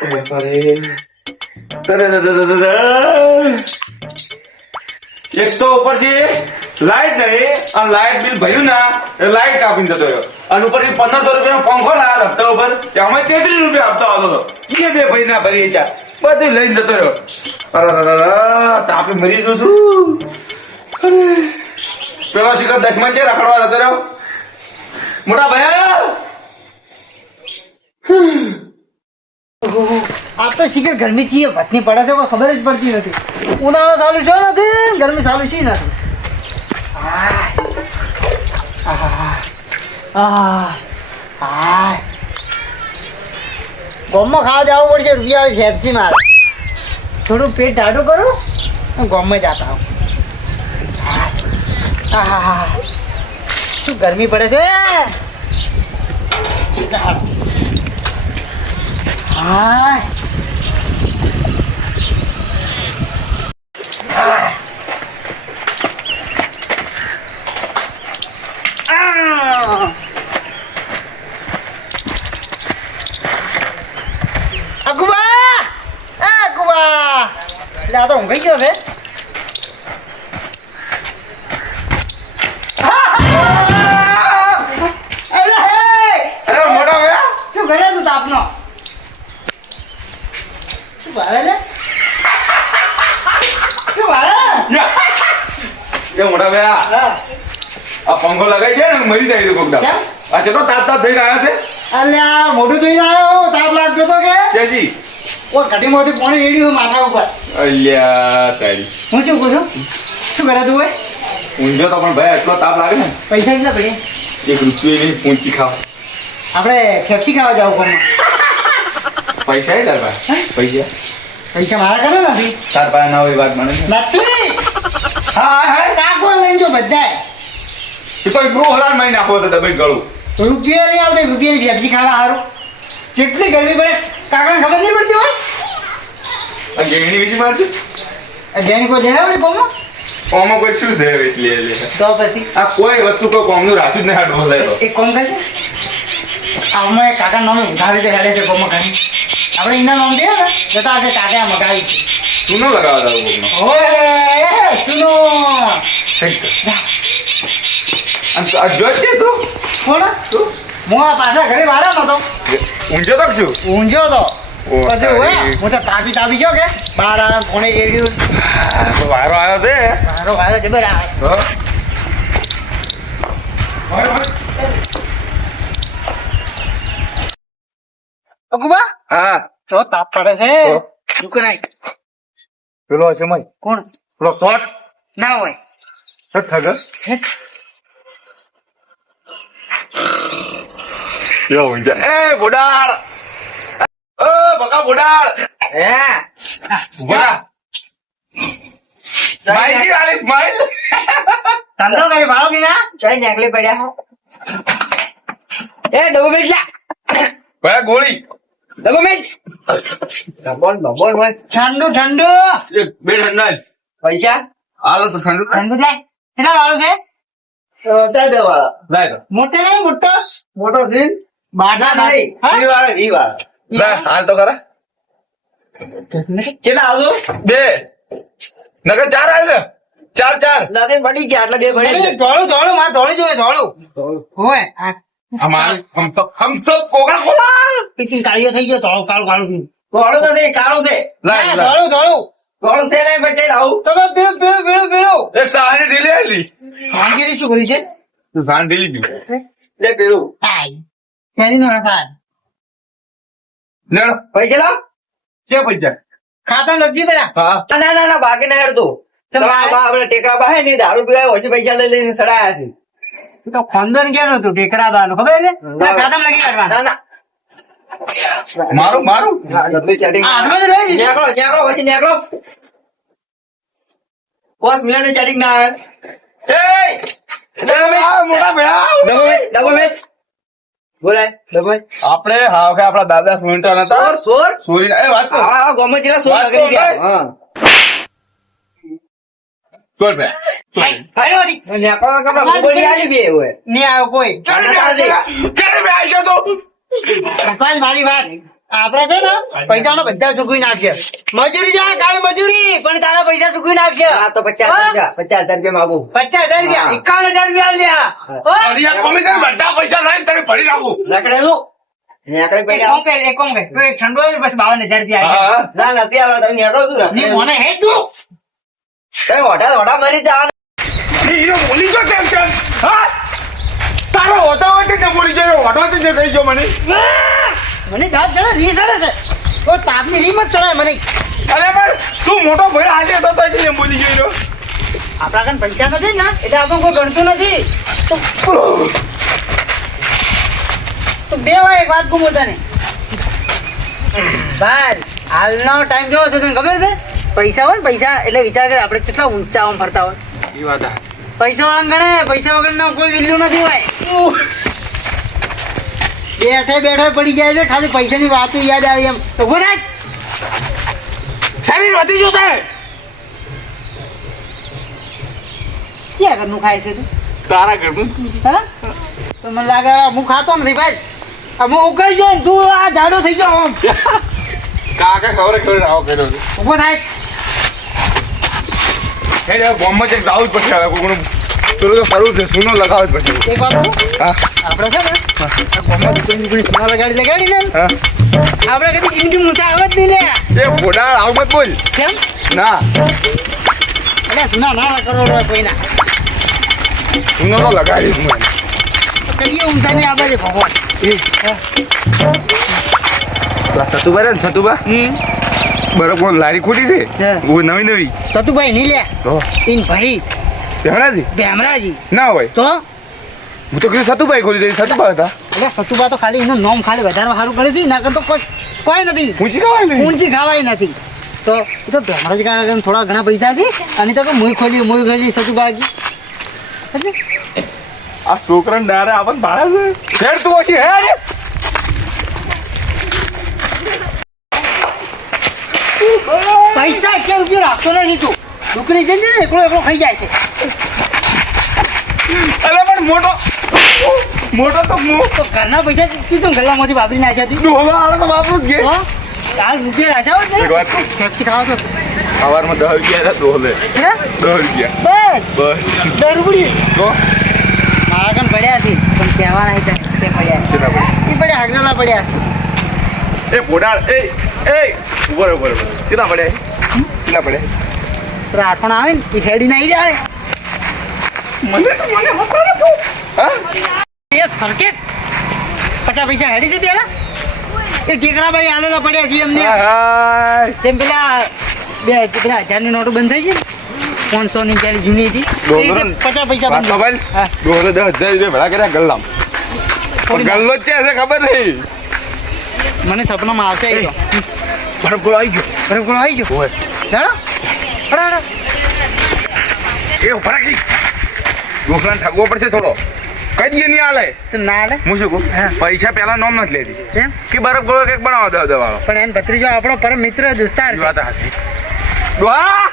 એક તો ઉપરથી લાઈટ નહીં અને લાઈટ બિલ ભર્યું ના લાઈટ કાપીને જતો રહ્યો અને ઉપરથી 1500 રૂપિયાનો પંખો લાવ્યો હપ્તા ઉપર અમે 33 રૂપિયા હપ્તો આવતો હતો એ બે ભાઈ ના ભરી ત્યાં બધું લઈને જતો રહ્યો. તાપે મરી ગયું તું. પેલો શિખર 10 મિનિટ રખડવા જતો રહ્યો મોટા ભાઈ. આ તો શીખર ગરમી છીએ ભટની પડે છે કોઈ ખબર જ પડતી નથી. ઉનાળો ચાલુ છે નથી ગરમી ચાલુ છે નથી. ગોમમાં ખાવા જવું પડશે રૂપિયા ફેફસી મારે થોડું પેટ ઢાઢું કરું ગોમમાં જતા આવું. શું ગરમી પડે છે. હાય અગુબા એટલે આ તો ઊંઘી ગયો છે. મોટા ભાઈ શું કરે તું તાપનો શું ભારે લે શું ભારે એ મોટા ભાઈ આ પંખો લગાઈ દે ને મરી જાય તો કોક દા. આ ચેટલો તાપ થઈને આવ્યો છે. અલ્યા મોઢું ધોઈ આવ્યો તાપ લાગતો તો કે ચેજી ઓ કટીમાંથી પાણી રેડ્યું માથા ઉપર. અલ્યા તારી હું શું પૂછું શું કરે તું ભાઈ. ઊંઝો તો પણ ભાઈ એટલો તાપ લાગે ને પૈસા કેટલા પડી 1 રૂપિયો ની પૂંચી ખાવ. આપણે ફેફસી ખાવા જાવ કોણ પૈસા એ તાર પાસે પૈસા પૈસા મારા કરે નથી તાર પાસે ના હોય વાત મને નથી. હા હા કાકો લઈ જો બધાય એ તો બહુ હલાલ મારી નાખો તો દબાઈ ગળું રૂપિયા નહીં આવતા રૂપિયાની ફેફસી ખાવા સારું. કેટલી ગરમી પડે કાકાને ખબર નહીં પડતી હોય. આ ગેણી બીજી મારશે જેની કોઈ જાય વળી કોમમાં ઓમાં કોઈ શું છે એટલે તો પછી આ કોઈ વસ્તુ કોઈ કોમનું રાખ્યું જ નહીં હાડો બોલાય એક કોમ કરશે આમાં કાકા નામે ઉધારી તો હેડે છે કોમમાં ખાઈ આપણે એના નામ દે ને જતા આપણે કાકા મગાવી છે. તું ન લગાવવા દઉં કોકનો ઓય સુનો આ જોઈ છે તું કોણ તું હું આ પાછા ઘરે વાળા નતો ઊંઝો તો છું ઊંઝો તો ઓ પછી હોય હું તો તાપી ગયો કે બાર આ કોણે રેડ્યું વારો આવ્યો છે મારો વાયરો જબર આવે અકુબા હા તો તાપ પડે છે દુકાન પેલો હશે મય કોણ પેલો શોટ ના હોય થગ યો ઊંઝા એ બોડાળ ઓ બકા બોડાળ હે બોડા સ્માઈલ આલી સ્માઈલ ધંધો કરી ભાવ કે ના ચાઈ નીકળી પડ્યા એ ડોમેટ લા કયા ગોળી ડોમેટ ડબલ હોય ઠંડુ એક બે ઠંડા પૈસા હાલો તો ઠંડુ ઠંડુ લાય કેટલા વાળું છે લાય મોટો નહીં મોટો સીન બાટા નહીં ઈ વાળા લાય હાલ તો ખરા કેટલા આલો બે નગર ચાર આવે ચાર દાદે પડી ગયા એટલે બે ભણે ધોળું માં ધોળી જોઈએ ધોળું હોય હમ તો કોકા કોલા પીકી કાળીઓ થઈ ગયો ધોળું કાળું નથી કાળું છે લાય ધોળું છે ને બચે લાવું તમે પીળું એક સાહની ઢીલી આલી વાંગીરી શું કરી છે સાહન ઢીલી ગયું લે પેલું આય તેરી નો રસાન લે પૈસા લાવ છે પૈસા ખાતા નથી પેલા હા ના બાકી ના હેડતું આપણે ટેકરા પાસે નહીં દારૂ પીવાય ઓછી પૈસા લઈને સડાયા છે તો ખંદન કેનું હતું ટેકરા બાનું ખબર છે ખાતા લગી કાઢવાનું ના મારું ચેટિંગ હાથમાં જ રહી નીકળો પછી નીકળો 5 મિનિટ ચેટિંગ ના આવે મોટા ભેળા ડબલ મેચ બોલાય ડબલ આપણે હા કે આપણા દાદા સુનતા નતા સોર સોરી એ વાત તો હા ગમે જેલા સોર વાત તો લગાડી ગયા હા સોર બે ફાઈનલી નીકળો કપડા બોલી આલી બે હોય નહીં આવ્યો કોઈ કરે બે આજો તો ભગવાન મારી વાત આપણે છે ને પૈસાનો બધા ચૂકવી નાખશે. મજૂરી જા કાળી મજૂરી, પણ તારા પૈસા ચૂકવી નાખશે. હા તો 50,000 રૂપિયા માગું. 50,000 રૂપિયા, 51,000 રૂપિયા આલ્યા. અરે આ કોમી છે બધા પૈસા લઈને તને ભરી નાખું. રખડેલું નેકળી એક પડ્યા. કોમ કર, એક કોમ કર. તું એક ઠંડો જ બસ 52,000 રૂપિયા આલ્યા. હા ના નથી આવવા તમે નેકળો છું ની રખડેલું. મને હે તું. તમે ઓઢા મરી જા. હીરો બોલી ગયો કેમ હા તારો હોતો હોય કે બોલી ગયો હોતો તો જે કહી ગયો મને મને દાંત જરા રીસ આવે છે. તો તાપની રીમ જ ચડાય મને. અરે પણ તું મોટો ભાઈ આજે હતો તો કેમ બોલી ગયો આપણા કાન પૈસા નથી ને એટલે આપણને કોઈ ગણતું નથી. તો બે વાર એક વાત કહું તને ભાઈ, હાલનો ટાઈમ કેવો છે તને ખબર છે? પૈસા હોય ને પૈસા એટલે વિચાર કરે આપણે કેટલા ઊંચા આમ ફરતા હોય. એ વાત પૈસા વાળા ગણે, પૈસા વગરનો કોઈ વેલ્યુ નથી હોય. બેઠે પડી જાય છે, ખાલી પૈસાની વાતો યાદ આવી એમ તો ઉભો રાખ. શરીર વધી જશે ક્યાં ઘરનું ખાય છે તું? તારા ઘરનું હા તો મને લાગે હું ખાતો નથી ભાઈ. હું ઉકાઈ ગયો ને તું આ જાડો થઈ ગયો આમ. કાકા ખબર આવો કર્યો છે ઉભો થાય. હેડ બોમ્બમાં ચેક દાવ જ પડશે હવે કોઈનું પેલું તો કરવું છે સુનો લગાવ જ પડશે એક વાત કહું? હા આપણે છે ને આ ગામમાં દુકાન સોના લગાડી ને હા આપણે કદી જિંદગી ઊંચા આવે જ નહીં લે. એ ફોડા આવ મત બોલ કેમ? ના એટલે સોના ના કરોડ હોય કોઈના. સુનો તો લગાડીશ હું તો કદી ઊંચા નહીં આવે છે ભગવાન. પેલા સતુબા રે ને સતુબા બરોબર લારી ખોટી છે હા. નવી નવી સતુભાઈ નહીં લે તો ઇન ભાઈ હમણાંથી ભેમરાજી ના હોય તો હું તો કીધું સતુભાઈ ખોલી જઈ સતુબા હતા એટલે સતુભા તો ખાલી એનું નામ ખાલી વધારે સારું કરે છે ના તો કોઈ નથી ઊંચી કવાય ને ઊંચી ખાવાય નથી. તો એ તો ભેમરાજી કાકા થોડા ઘણા પૈસા છે અને તો કે મુઈ ખોલી સતુભા કી એટલે આ છોકરાને ડારે આપણને ભાડે છે હેડ તું ઓછી હે અરે પૈસા 1 રૂપિયા રાખતો નથી તું. દુકડી જઈને ને એકલો ખાઈ જાય છે. અરે પણ મોટો તો હું તો ઘરના પૈસા તું કેમ ગલ્લામાંથી વાપરી નાખ્યા તું? ડોહો આલે તો બાપુ જ તો કાલ રૂપિયા રાખ્યા હોત એક ને વાત કહું? પેપ્સી ખાવા તો સવારમાં 10 રૂપિયા હતા ડોહો લે હે? 10 રૂપિયા બસ બસ 10 રૂપિયા તો મારા કાન પડ્યા છે પણ કહેવા નહીં તે પડ્યા કેટલા પડ્યા? એ પડ્યા હગલેલા પડ્યા છે. એ પોડાળ એ ઉપર કેટલા પડ્યા રાખણ આવે ને એ હેડી નહીં જાય. મને ખબર હતું હા એ સર્કિટ 50 પૈસા હેડી છે પેલા એ ઠેકરાભાઈ આલેલા પડ્યા છે એમને હાય જેમ પેલા 1000 ની નોટો બંધ થઈ છે ને 500 ની પેલી જૂની હતી એ રીતે 50 પૈસા બંધ ખબર હા. ડોહો 10,000 રૂપિયા ભેળા કર્યા ગલ્લામ ગલ્લો જ છે ખબર નહીં મને સપનામાં આવશે એ તો બરફ ગોળો આવી ગયો બરફ ગોળો આવી ગયો ઓય હેડો હેડો એ ઉપર રાખી ડોકલાને ઠગવો પડશે થોડો કઈ દઈએ નહીં આલે તો ના લે હું શું કહું હા. પૈસા પેલા નોમ નથી લેતી એમ કે બરફ ગોળો કેક બનાવો દે વાળો પણ એને ભત્રીજો આપણો પરમ મિત્ર દોસ્તાર એ છે. વાત હાચી ડોહા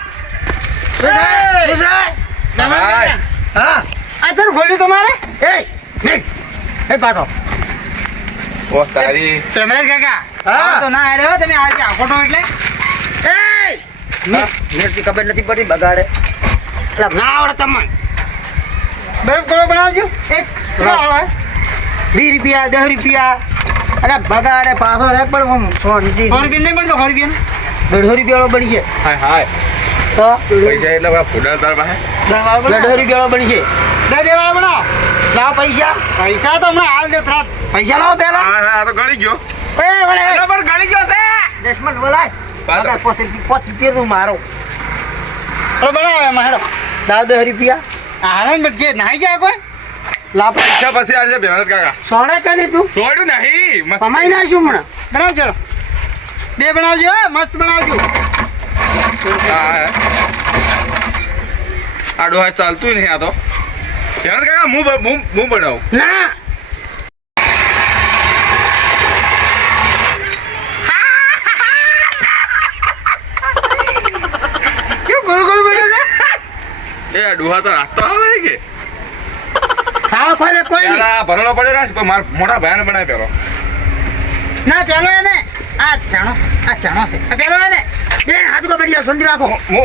હાય. હા આ તારું ખોલ્યું તમારે એ પાછો ઓ તારી કેમેરા કાકા હા. તો ના હેડે હો તમે આજે આખોટો એટલે મિર્ચી ખબર નથી પડી બગાડે. ના આવડે તમને બરફ ગોળો બનાવજો એક કેટલા વાળો હે? 20 રૂપિયા 10 રૂપિયા અરે બગાડે પાછો રે પણ આમ 100 100 રૂપિયા નહીં પડતો 100 રૂપિયા 150 રૂપિયા બની છે હાય તો પૈસા એટલે બધા ફૂડા તાર પાસે 150 રૂપિયા બની છે. દે દેવા બનાવ લાવ પૈસા પૈસા તો હમણાં હાલ દે ત્રાત પૈસા લાવ પેલા. હા તો ગળી ગયો એ વળે એનો પણ ગળી ગયો છે દશમન બોલાય પાછો. 5 રૂપિયા નું મારો હવે બનાવ એમાં હેડો લાવ 10 રૂપિયા હાલે ને જે નાઈ જાય કોઈ લાવ પૈસા પછી આજે ભેણત કાકા સોડે કરી તું છોડ્યું નહીં મસ્ત. કમાઈ નાખ્યું હમણાં. બનાવજો બે બનાવજો હે, મસ્ત બનાવજો હા. આ ડોહા ચાલતું નહીં આ તો ભેણત કાકા હું બનાવું ના કેવું ગોળ ગોળ બન્યો છે? એ આ ડોહા તો રાખતો આવે કે ખાવા કોઈ યાર, આ ભરેલો પડ્યો ના છે, પણ મારા મોટા ભાઈને બનાવી પેલો ના પેલો એને આ ચણો છે આ પેલો હે ને બે હાથ કો પડી જાવ સંધી રાખો હું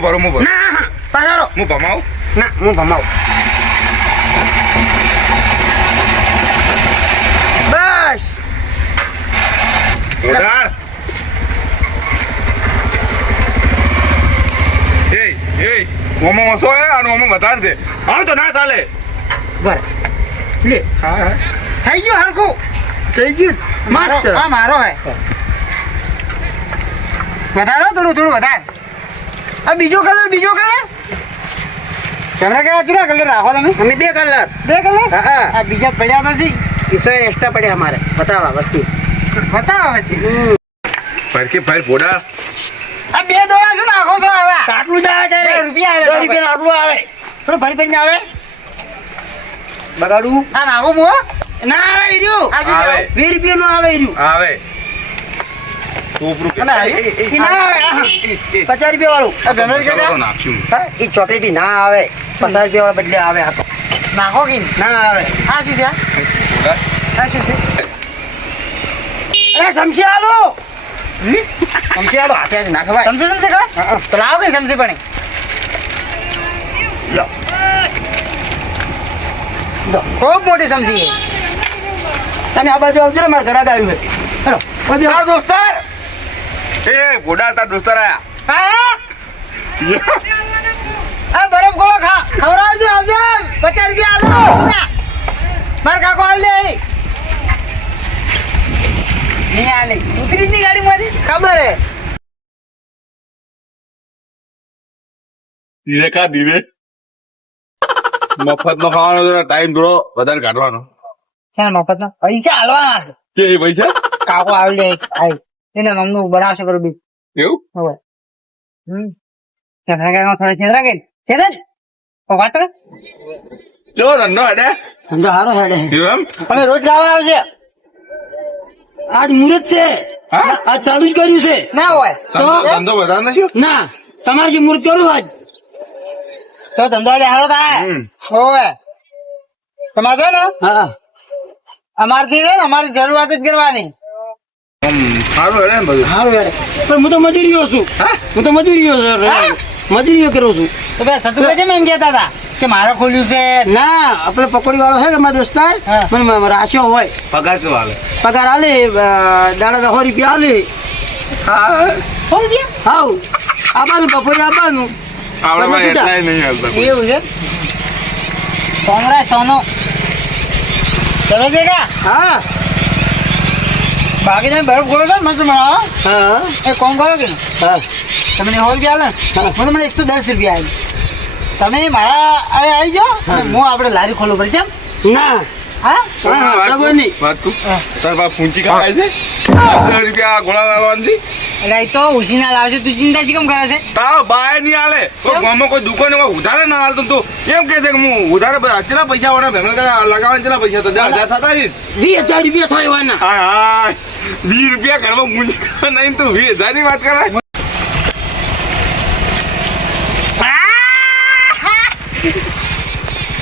ભરું ના પાછો હું ભમાવ ના હું ભમાવ બસ ઉડાડ એ ઓમો ઓછો હે અને ઓમો વધારે છે આવ તો ના ચાલે બર લે હા થઈ ગયું હરખું થઈ ગયું મસ્ત હા મારો હે વધારો થોડું વધાર આ બીજો કલર કેમેરા કેટલા કલર રાખો તમે અમે બે કલર હા આ બીજા પડ્યા નથી ઈસો એક્સ્ટ્રા પડે અમારે બતાવા વસ્તુ બતાવો વચ્ચે ફરકી ફર પોડા આ બે દોડા શું નાખો છો આવા આટલું જ આવે છે 2 રૂપિયા આવે 2 રૂપિયા આટલું આવે થોડું ભરી આવે બગાડું આ નાખો મો ના આવે ઈર્યું આ શું આવે. 20 રૂપિયા નું આવે ઈર્યું આવે ટોપરું કે ના આવે 50 રૂપિયા વાળું આ ભેમણ કેટલા નાખશું હા એ ચોકલેટી ના આવે 50 રૂપિયા વાળા બદલે આવે આ તો નાખો કે ના આવે આ શું છે આ શું છે અરે સમજી આલો સમજી આલો હાથે હાથે નાખો ભાઈ સમજે કા તો લાવો કે સમજે પણ લો ખૂબ મોટી સમજી છે તમે આ બાજુ આવજો ને મારા ઘરે આવ્યું છે હેલો આ દોસ્તાર એ પોડા તાર દોસ્તાર આયા હા આ બરફ ગોળો ખવડાવજો આવજો 50 રૂપિયા આલો માર કાકો આલ દે નહીં આલે ઉતરી ની ગાડી માંથી ખબર હે ધીરે કા ધીરે મફત નો ખાવાનો ટાઈમ થોડો વધારે કાઢવાનો છે ને મફત ના પૈસા હાલવાના છે કે પૈસા કાકો આવી જાય એને મમનું બનાવશે બરોબર એવું હવે થોડા છેદરા કે છેદર વાત કર જો ધંધો હેડે ધંધો સારો હેડે એવું એમ અમે રોજ લાવવા આવશે આજ મુહૂર્ત છે હા આજ ચાલુ જ કર્યું છે ના હોય ધંધો વધારે નથી ના તમારે જે મુહૂર્ત કર્યું આજ તો ધંધો આજે હારો થાય હોવે તમારે છે ને હા અમારથી છે ને અમારી જરૂરિયાત જ કરવાની સારું હેડે ને બધું સારું હેડે પણ હું તો મજૂરીઓ છું હું તો મજૂરીઓ મજૂરીઓ કરું છું તો બે સતુભાઈ કેમ એમ કહેતા હતા કે મારે ખોલ્યું છે ના આપણે પકોડી વાળો છે કે મારો દોસ્તાર હા. મને રાશિઓ હોય પગાર કેવો હાલે પગાર હાલે દાડા 100 રૂપિયા હાલે હા હાઉ આપવાનું બપોરે આપવાનું આપણે પગાર છૂટા. એટલાય નહીં હાલતા એવું છે કોંગ્રેસ સોનો ચલો છે કા હા બાકી તમે બરફ ગોળો છો ને મસ્ત બનાવો હા એ કોમ કરો કે હા તમને 100 રૂપિયા આલે હા. હું તમને 110 રૂપિયા આલે તમે મારા આવી જાઓ અને હું આપણે લારી ખોલવું પડે કેમ ના હા હા, બરાબર નહીં. વાત તું હા. તાર બાપ પૂંચી ખાય છે 10 રૂપિયા ગોળા લાવવાની છે એટલે એ તો ઉસીના લાવશે તું ચિંતા શી કેમ કરે છે તાવ બાય નહીં હાલે કોઈ કેમ? ગામમાં કોઈ દુકાને કોઈ ઉધારે ના હાલતો તું એમ કહે છે કે હું ઉધારે ચેલા પૈસા વાળા ભેગા લગાવવાના ચેલા પૈસા તો 10,000 થતા છે 20,000 રૂપિયા થાય એવાના હા હા 20 રૂપિયા ઘરમાં મૂંજી ખાવા નહીં તું 20,000 ની વાત કરે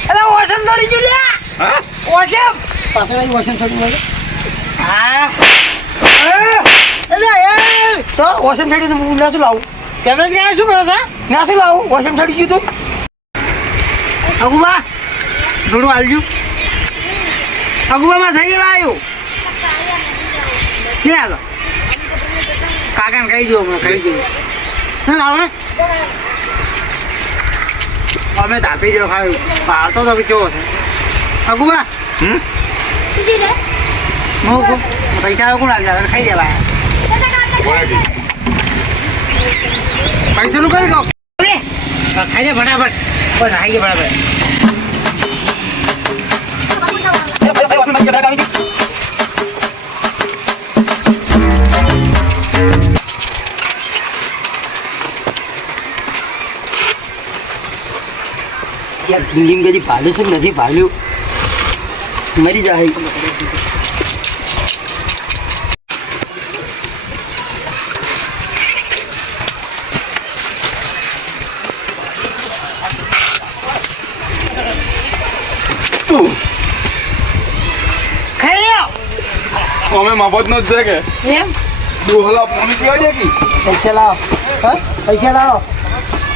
અરે ઓસમ દોડી ગયું લ્યા હા ઓસમ પાછળ આવી વોશિંગ થતું હોય હા અરે એ તો વોશિંગ થયું તો હું નાસું લાવું કેમેરા ક્યાં શું કરો છો નાસું લાવું વોશિંગ થયું ગયું તો અગુબા થોડું હાલજો અગુબામાં થઈ ગયેલા આવ્યું ક્યાં હાલો કાકાને કહી દો હમણાં કહી દઉં શું લાવો ને અમે તાપી દો ખાયું પાડતો તો કેવો છે અગુબા હમ પૈસા કોણ લાગે હવે ખાઈ દેવાય પૈસા નું કરી દો ખાઈ દે ફટાફટ બસ ખાઈ દે ફટાફટ યાર જિંદગી કદી ભાલ્યું છે કે નથી ભાલ્યું મરી જાય ખાઈ લો અમે મફત નો જ છે કે એમ ડોહલા પાણી પીવા દે કે પૈસા લાવો હા પૈસા લાવો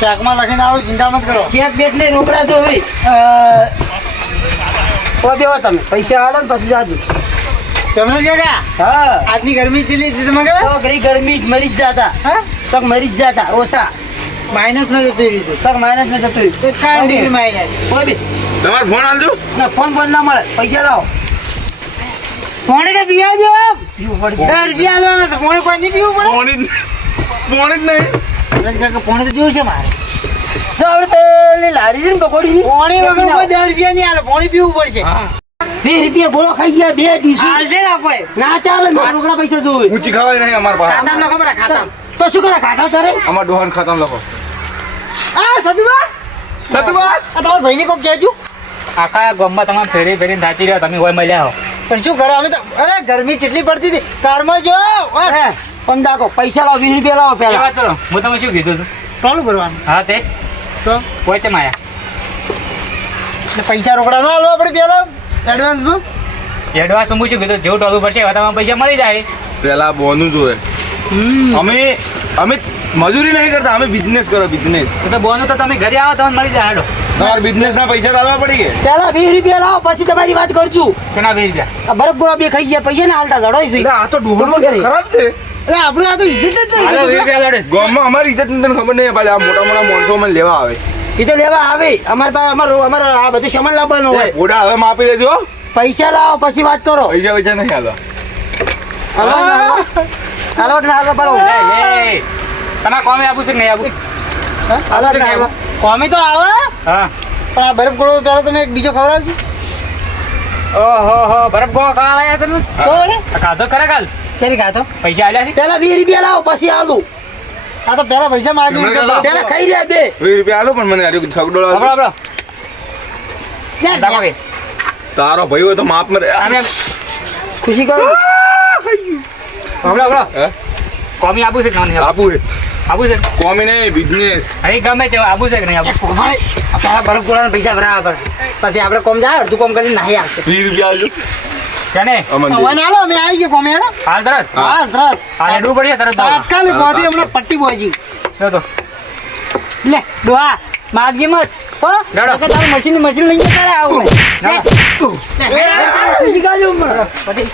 ચેકમાં લખીને આવો ચિંતા મત કરો ચેક બેક નહીં રોકડા તો ભાઈ બેવો તમે પૈસા આલો ને પછી જાજો તમને કાકા હા આજની ગરમી ચેલી હતી તમે તો ગરમી જ મરી જ જાતા હા તક મરી જ જાતા ઓછા માઇનસ માં જતું રહ્યું તક માઇનસ માં જતું રહ્યું કાંઈ ડિગ્રી માઇનસ કોઈ બી તમારો ફોન આલજો ના ફોન બંધ ના મળે પૈસા લાવો પોણે કે પીવા દો પીવું પડે 10 રૂપિયા આલવાના છે પોણે કોઈ નહીં પીવું પડે પાણી જ નહીં કાકા પોણે તો જોયું છે મારે તો આપણે પેલી લારી છે ને પકોડીની પોણી વગર કોઈ 10 રૂપિયા નહીં આલે પોણી પીવું પડશે 2 રૂપિયા ગોળો ખાઈ ગયા 2 ડીશ હાલશે ના કોઈ ના ચાલે મારા રોકડા પૈસા જોવે ઊંચી ખવાય નહીં અમાર પાસે ખાતામ લખો બરા ખાતામ તો શું કરે કાકા તારે અમાર ડોહાન ખાતામાં લખો આ સદુબા સતુબા આ તમારા ભાઈને કોક કહેજો આખા ગામમાં તમે ફેરી ફેરીને થાચી રહ્યા તમે હોય મળ્યા હો પણ શું કરે અમે તો અરે ગરમી કેટલી પડતી હતી કારમાં જો હે પંદાકો પૈસા લાવો 20 રૂપિયા લાવો એ પેલા વાત કરો હું તમે શું કીધું હતું કોનું ભરવાનું હા તે તો કોઈ ચમ આયા એટલે પૈસા રોકડા ના આલો આપણે પેલા એડવાન્સમાં એડવાન્સ હું શું કીધું જેવું ટોલું પડશે એવા તમારે પૈસા મળી જાય પેલા બોનું જોવે અમે મજૂરી નહીં કરતા અમે બિઝનેસ કરો બિઝનેસ તો બોનું તો તમે ઘરે આવો તમને મળી જાય હેડો તમારા બિઝનેસ ના પૈસા લાવવા પડી કે પેલા 20 રૂપિયા લાવો પછી તમારી વાત કરશું કેના વેરી જાય આ બરફ ગોળા બે ખાઈ ગયા પૈસા ના હાલતા જડોય છે આ તો ડોહો ખરાબ છે એટલે આપણે આ તો ઇજ્જત જ હાલો 20 નહીં રૂપિયા લડે ગામમાં અમારી ઇજ્જત તને ખબર નહીં ભાઈ આ મોટા મોટા માણસો મને લેવા આવે એ તો લેવા આવે અમારે પાસે અમારે આ બધું સામાન લાવવાનું હોય ઓડા હવે માપી લેજો પૈસા લાવો પછી વાત કરો પૈસા નહીં હાલો હાલો ને હાલો પાડો એ તમારે કોમે આપું છે કે નહીં આપું હાલો ને હાલો કોમી તો આવે હા પણ આ બરફ ગોળો પહેલા તમે એક બીજો ખવડાવજો ઓહો હો બરફ ગોવા ખાવા આવ્યા તમે તો વળી આ ખાધો ખરા કાલ ચરી ખાતો પૈસા આલ્યા છે પેલા 20 રૂપિયા લાવો પછી આલું આ તો પહેલા પૈસા માગી પેલા ખાઈ રહ્યા બે 20 રૂપિયા આલો પણ મને હાર્યું થગડોળો હબળો હબળો દાખો કે તારો ભાઈ હોય તો માપ મરે આમે ખુશી કરો હબળો હબળો હે કોમી આપું છે કે નહીં આપું હે આપું છે કોમી નહીં બિઝનેસ અહીં ગમે છે આપું છે કે નહીં આપું પહેલા બરફ ગોળાના પૈસા ભરાવા પડે પછી આપણે કોમ જાય અડધું કોમ કરીને નાહી આવશે 20 રૂપિયા આલજો કેને અમન હવે હાલો અમે આવી ગયા કોમે હેડો હાલ તરત હા તરત હા હેડવું પડીએ તરત તાત્કાલિક પહોંચી હમણાં પટ્ટી પહોંચી ચલો તો લે ડોહા માગજે મત હો લેડો. નકર તારું મશીન લઈને તારે આવું ના. ખુશી કાજો પછી